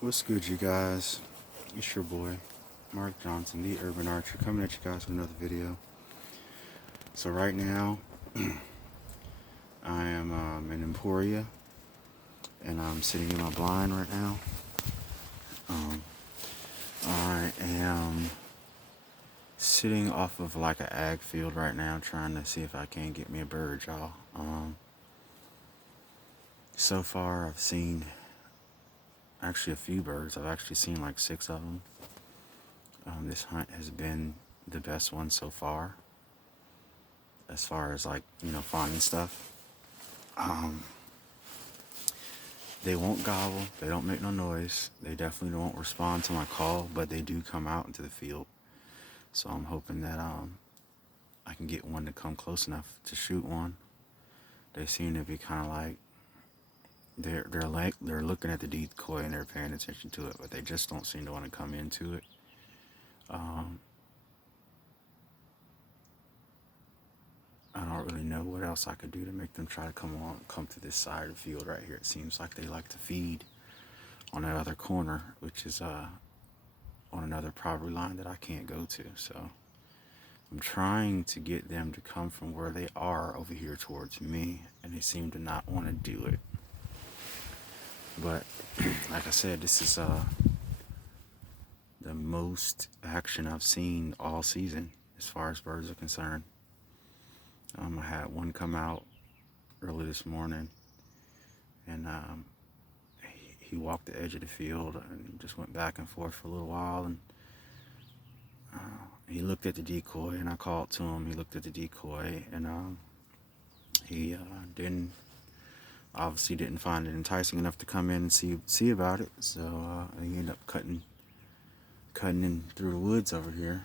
What's good, you guys? It's your boy, Mark Johnson, the Urban Archer, coming at you guys with another video. So right now, I am in Emporia, and I'm sitting in my blind right now. I am sitting off of like an ag field right now, trying to see if I can get me a bird, y'all. So far, I've seen actually a few birds. I've actually seen like 6 of them. This hunt has been the best one so far as like, finding stuff. They won't gobble, they don't make no noise, they definitely don't respond to my call, but they do come out into the field. So I'm hoping that I can get one to come close enough to shoot one. They seem to be kind of like they're looking at the decoy and they're paying attention to it, but they just don't seem to want to come into it. I don't really know what else I could do to make them try to come to this side of the field right here. It seems like they like to feed on that other corner, which is on another property line that I can't go to. So I'm trying to get them to come from where they are over here towards me, and they seem to not want to do it. But like I said, this is the most action I've seen all season as far as birds are concerned. I had one come out early this morning, and he walked the edge of the field and just went back and forth for a little while, and he looked at the decoy, and I called to him. He looked at the decoy, and he obviously didn't find it enticing enough to come in and see about it. So he ended up cutting in through the woods over here.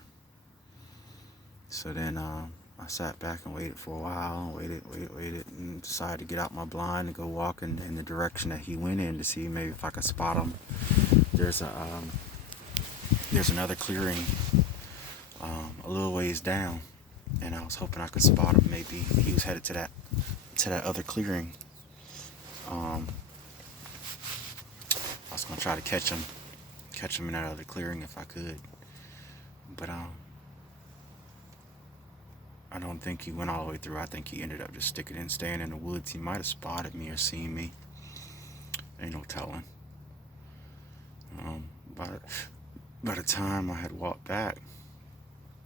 So then I sat back and waited for a while, waited, and decided to get out my blind and go walk in the direction that he went in to see maybe if I could spot him. There's another clearing a little ways down, and I was hoping I could spot him. Maybe he was headed to that other clearing. I was gonna try to catch him in that other clearing if I could, but I don't think he went all the way through. I think he ended up just staying in the woods. He might have spotted me or seen me. Ain't no telling. By the time I had walked back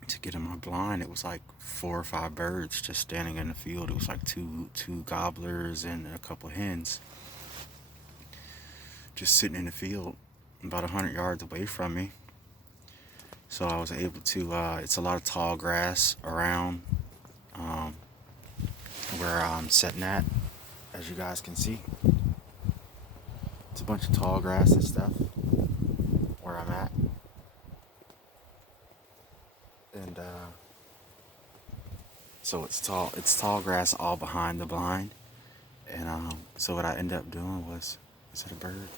to get in my blind, it was like 4 or 5 birds just standing in the field. It was like two gobblers and a couple hens just sitting in the field about 100 yards away from me. So I was able to, it's a lot of tall grass around where I'm sitting at, as you guys can see. It's a bunch of tall grass and stuff where I'm at. And so it's tall grass all behind the blind. And so what I ended up doing was that a bird?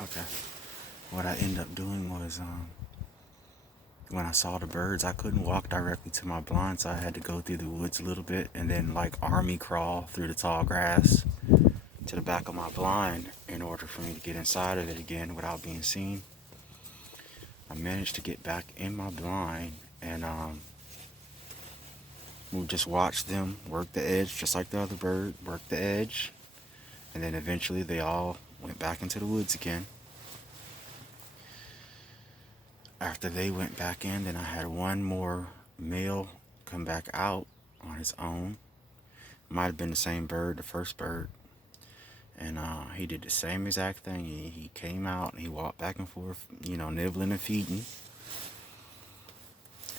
Okay. What I ended up doing was, when I saw the birds, I couldn't walk directly to my blind, so I had to go through the woods a little bit and then like army crawl through the tall grass to the back of my blind in order for me to get inside of it again without being seen. I managed to get back in my blind, and we just watched them work the edge just like the other bird worked the edge, and then eventually they all went back into the woods again. After they went back in, then I had one more male come back out on his own. Might have been the same bird, the first bird. And he did the same exact thing. He came out and he walked back and forth, nibbling and feeding.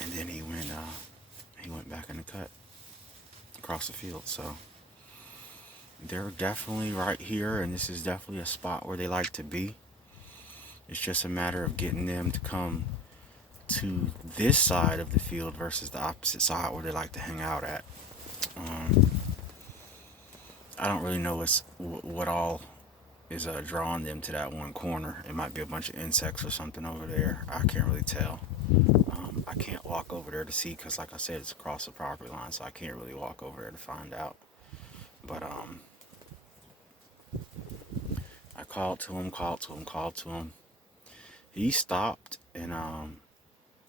And then he went back in the cut across the field. So they're definitely right here, and this is definitely a spot where they like to be. It's just a matter of getting them to come to this side of the field versus the opposite side where they like to hang out at. I don't really know what all is drawing them to that one corner. It might be a bunch of insects or something over there. I can't really tell. I can't walk over there to see because, like I said, it's across the property line, so I can't really walk over there to find out. But I called to him, called to him. He stopped and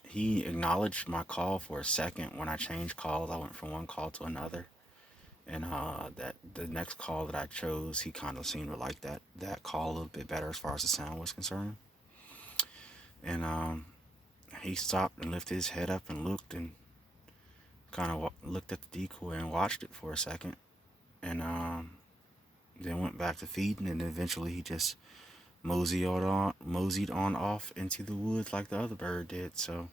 he acknowledged my call for a second. When I changed calls, I went from one call to another, and that the next call that I chose, he kind of seemed to like that call a little bit better as far as the sound was concerned. And he stopped and lifted his head up and looked and kind of looked at the decoy and watched it for a second, and then went back to feeding, and eventually he just moseyed on off into the woods like the other bird did. So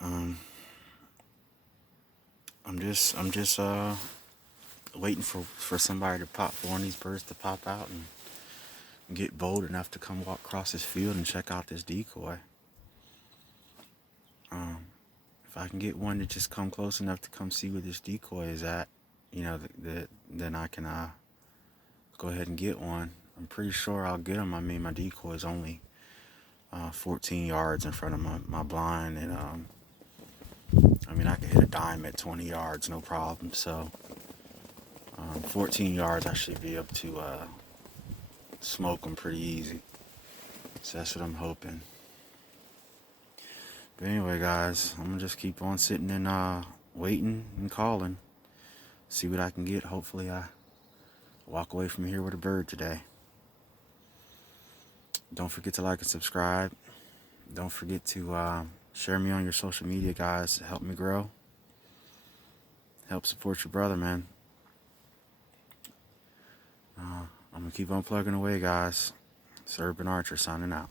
um, I'm just waiting for somebody to pop, for one of these birds to pop out and get bold enough to come walk across this field and check out this decoy. If I can get one to just come close enough to come see where this decoy is at, then I can go ahead and get one. I'm pretty sure I'll get him. I mean, my decoy is only 14 yards in front of my blind, and I mean, I can hit a dime at 20 yards, no problem. So 14 yards, I should be able to smoke them pretty easy. So that's what I'm hoping. But anyway, guys, I'm gonna just keep on sitting and waiting and calling, see what I can get. Hopefully, I walk away from here with a bird today. Don't forget to like and subscribe. Don't forget to share me on your social media, guys. Help me grow. Help support your brother, man. I'm gonna keep on plugging away, guys. Sir Urban Archer signing out.